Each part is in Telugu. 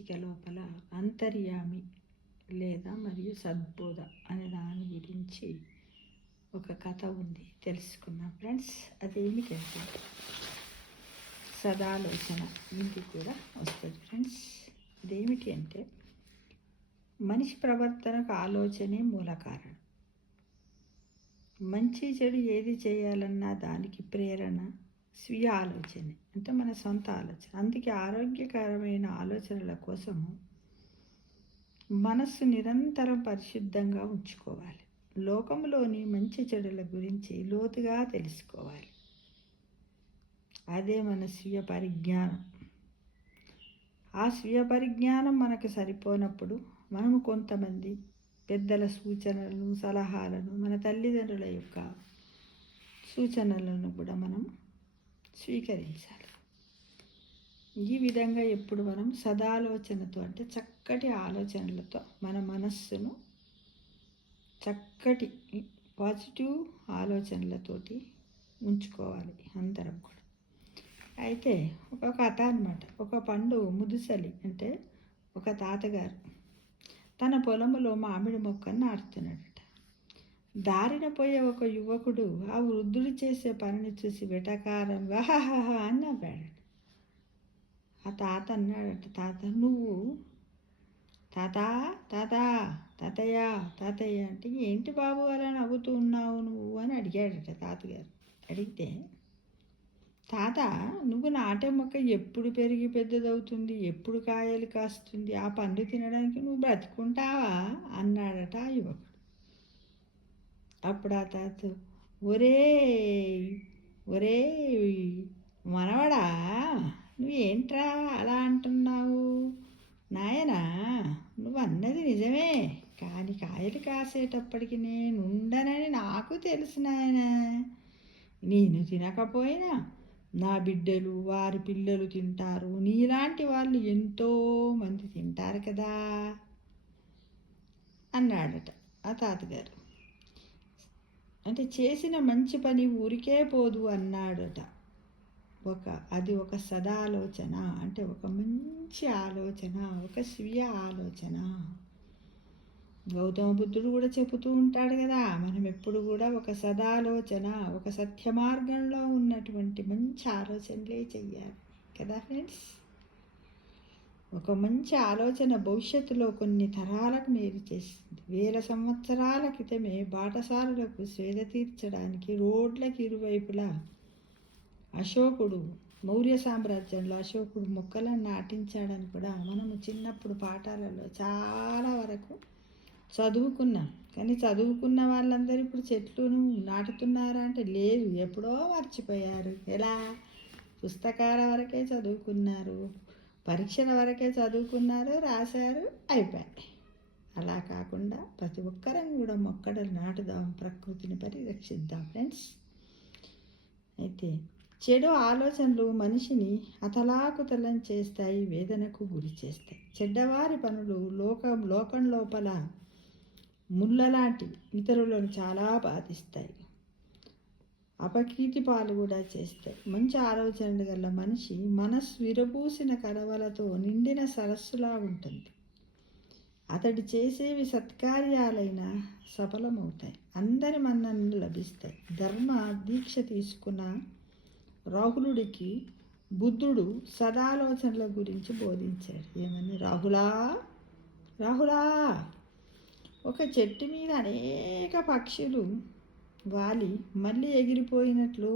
శీర్షిక లోపల అంతర్యామి లేదా మరియు సద్బోధ అనే దాని గురించి ఒక కథ ఉంది, తెలుసుకున్నాం ఫ్రెండ్స్. అదేమిటంటే సదాలోచన ఇంటికి కూడా వస్తుంది ఫ్రెండ్స్. అదేమిటి అంటే మనిషి ప్రవర్తనకు ఆలోచనే మూల కారణం. మంచి చెడు ఏది చేయాలన్నా దానికి ప్రేరణ స్వీయ ఆలోచనే, అంటే మన సొంత ఆలోచన. అందుకే ఆరోగ్యకరమైన ఆలోచనల కోసము మనస్సు నిరంతరం పరిశుద్ధంగా ఉంచుకోవాలి. లోకంలోని మంచి చెడుల గురించి లోతుగా తెలుసుకోవాలి. అదే మన స్వీయ పరిజ్ఞానం. ఆ స్వీయ పరిజ్ఞానం మనకు సరిపోనప్పుడు మనము కొంతమంది పెద్దల సూచనలను, సలహాలను, మన తల్లిదండ్రుల యొక్క సూచనలను కూడా మనం స్వీకరించాలి. ఈ విధంగా ఎప్పుడు మనం సదాలోచనతో, అంటే చక్కటి ఆలోచనలతో మన మనస్సును చక్కటి పాజిటివ్ ఆలోచనలతోటి ఉంచుకోవాలి అందరం కూడా. అయితే ఒక కథ అనమాట. ఒక పండు ముదుసలి, అంటే ఒక తాతగారు తన పొలంలో మామిడి మొక్కను నాటుతున్నాడట. దారిన పోయే ఒక యువకుడు ఆ వృద్ధుడు చేసే పనిని చూసి వెటకారంగా హాహాహా అని నవ్వాడట. ఆ తాత అన్నాడట, నువ్వు తాతయ్య అంటే ఏంటి బాబు అలా నవ్వుతూ ఉన్నావు నువ్వు అని అడిగాడట తాతగారు. అడిగితే, తాత, నువ్వు నాటే మొక్క ఎప్పుడు పెరిగి పెద్దదవుతుంది, ఎప్పుడు కాయలు కాస్తుంది, ఆ పండు తినడానికి నువ్వు బ్రతుకుంటావా అన్నాడట ఆ యువకుడు. అప్పుడు ఆ తాత, ఒరే మనవడా, నువ్వేంట్రా అలా అంటున్నావు? నాయనా, నువ్వు అన్నది నిజమే, కానీ కాయలు కాసేటప్పటికి నేనుండనని నాకు తెలుసు నాయనా. నేను తినకపోయినా నా బిడ్డలు, వారి పిల్లలు తింటారు. నీలాంటి వాళ్ళు ఎంతోమంది తింటారు కదా అన్నాడట ఆ తాతగారు. అంటే చేసిన మంచి పని ఊరికే పోదు అన్నాడట. అది ఒక సదాలోచన, అంటే ఒక మంచి ఆలోచన, ఒక స్వీయ ఆలోచన. గౌతమ బుద్ధుడు కూడా చెబుతూ ఉంటాడు కదా, మనం ఎప్పుడు కూడా ఒక సదాలోచన, ఒక సత్య మార్గంలో ఉన్నటువంటి మంచి ఆలోచనలే చెయ్యాలి కదా ఫ్రెండ్స్. ఒక మంచి ఆలోచన భవిష్యత్తులో కొన్ని తరాలకు మేలు చేస్తుంది. 1000 సంవత్సరాల క్రితమే బాటసారులకు స్వేద తీర్చడానికి రోడ్లకు ఇరువైపులా అశోకుడు, మౌర్య సామ్రాజ్యంలో అశోకుడు మొక్కలను నాటించాడని కూడా మనము చిన్నప్పుడు పాఠాలలో చాలా వరకు చదువుకున్నాం. కానీ చదువుకున్న వాళ్ళందరూ ఇప్పుడు చెట్లను నాటుతున్నారా అంటే లేదు, ఎప్పుడో మర్చిపోయారు. ఎలా? పుస్తకాల వరకే చదువుకున్నారు, పరీక్షల వరకే చదువుకున్నారు, రాశారు, అయిపోయాయి. అలా కాకుండా ప్రతి ఒక్కరం కూడా మొక్కలు నాటుదాం, ప్రకృతిని పరిరక్షిద్దాం ఫ్రెండ్స్. అయితే చెడు ఆలోచనలు మనిషిని అతలాకుతలం చేస్తాయి, వేదనకు గురి చేస్తాయి. చెడ్డవారి పనులు లోకం లోపల ముళ్ళలాంటి ఇతరులను చాలా బాధిస్తాయి, అపకీర్తి పాలు కూడా చేస్తాయి. మంచి ఆలోచనలు గల మనిషి మనస్సు విరబూసిన కలవలతో నిండిన సరస్సులా ఉంటుంది. అతడు చేసేవి సత్కార్యాలైనా సఫలమవుతాయి, అందరి మన్ననలు లభిస్తాయి. ధర్మ దీక్ష తీసుకున్న రాహులుడికి బుద్ధుడు సదాలోచనల గురించి బోధించాడు. ఏమని? రాహులా, ఒక చెట్టు మీద అనేక పక్షులు వాలి మళ్ళీ ఎగిరిపోయినట్లు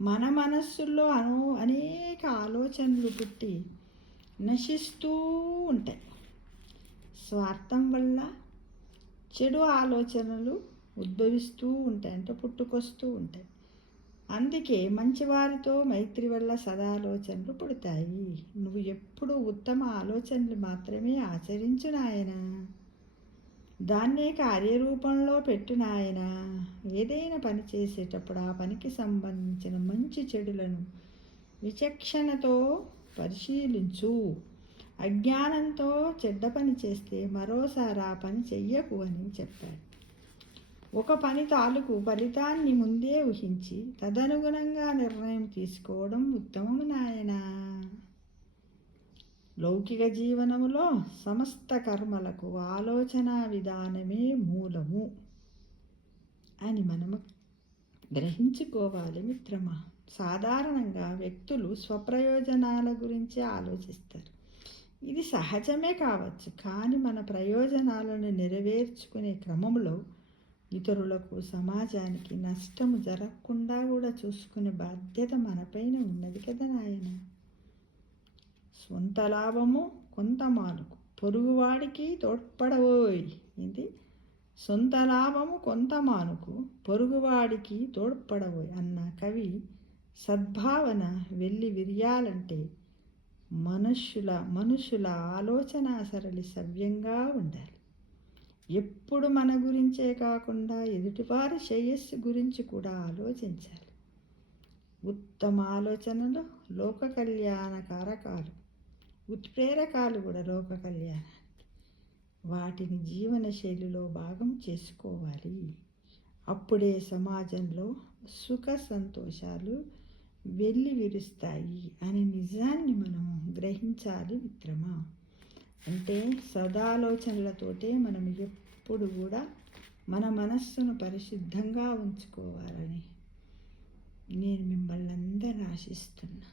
మన మనస్సుల్లో అనేక ఆలోచనలు పుట్టి నశిస్తూ ఉంటాయి. స్వార్థం వల్ల చెడు ఆలోచనలు ఉద్భవిస్తూ ఉంటాయి, అంటే పుట్టుకొస్తూ ఉంటాయి. అందుకే మంచివారితో మైత్రి వల్ల సదాలోచనలు పుడతాయి. నువ్వు ఎప్పుడు ఉత్తమ ఆలోచనలు మాత్రమే ఆచరించు నాయనా, దాన్నే కార్యరూపంలో పెట్టు నాయనా. ఏదైనా పని చేసేటప్పుడు ఆ పనికి సంబంధించిన మంచి చెడులను విచక్షణతో పరిశీలించు. అజ్ఞానంతో చెడ్డ పని చేస్తే మరోసారి ఆ పని చెయ్యకు అని చెప్పాడు. ఒక పని తాలూకు ఫలితాన్ని ముందే ఊహించి తదనుగుణంగా నిర్ణయం తీసుకోవడం ఉత్తమము నాయనా. లౌకిక జీవనములో సమస్త కర్మలకు ఆలోచన విధానమే మూలము అని మనము గ్రహించుకోవాలి మిత్రమా. సాధారణంగా వ్యక్తులు స్వప్రయోజనాల గురించి ఆలోచిస్తారు. ఇది సహజమే కావచ్చు, కానీ మన ప్రయోజనాలను నెరవేర్చుకునే క్రమంలో ఇతరులకు, సమాజానికి నష్టము జరగకుండా కూడా చూసుకునే బాధ్యత మనపైన ఉన్నది కదా నాయన. సొంత లాభము కొంత మానుకు, పొరుగువాడికి తోడ్పడవోయ్. ఇది సొంత లాభము కొంత మానుకు, పొరుగువాడికి తోడ్పడవోయ్ అన్న కవి సద్భావన వెళ్ళి విరియాలంటే మనుషుల ఆలోచన సరళి సవ్యంగా ఉండాలి. ఎప్పుడు మన గురించే కాకుండా ఎదుటివారి శ్రేయస్సు గురించి కూడా ఆలోచించాలి. ఉత్తమ ఆలోచనలు లోక కళ్యాణ కారకాలు, ఉత్ప్రేరకాలు కూడా లోక కళ్యాణానికి. వాటిని జీవన శైలిలో భాగం చేసుకోవాలి. అప్పుడే సమాజంలో సుఖ సంతోషాలు వెళ్ళి విరుస్తాయి అనే నిజాన్ని మనం గ్రహించాలి మిత్రమా. అంటే సదాలోచనలతోటే మనం ఎప్పుడు కూడా మన మనస్సును పరిశుద్ధంగా ఉంచుకోవాలని నేను మిమ్మల్ని అందరిని ఆశిస్తున్నా.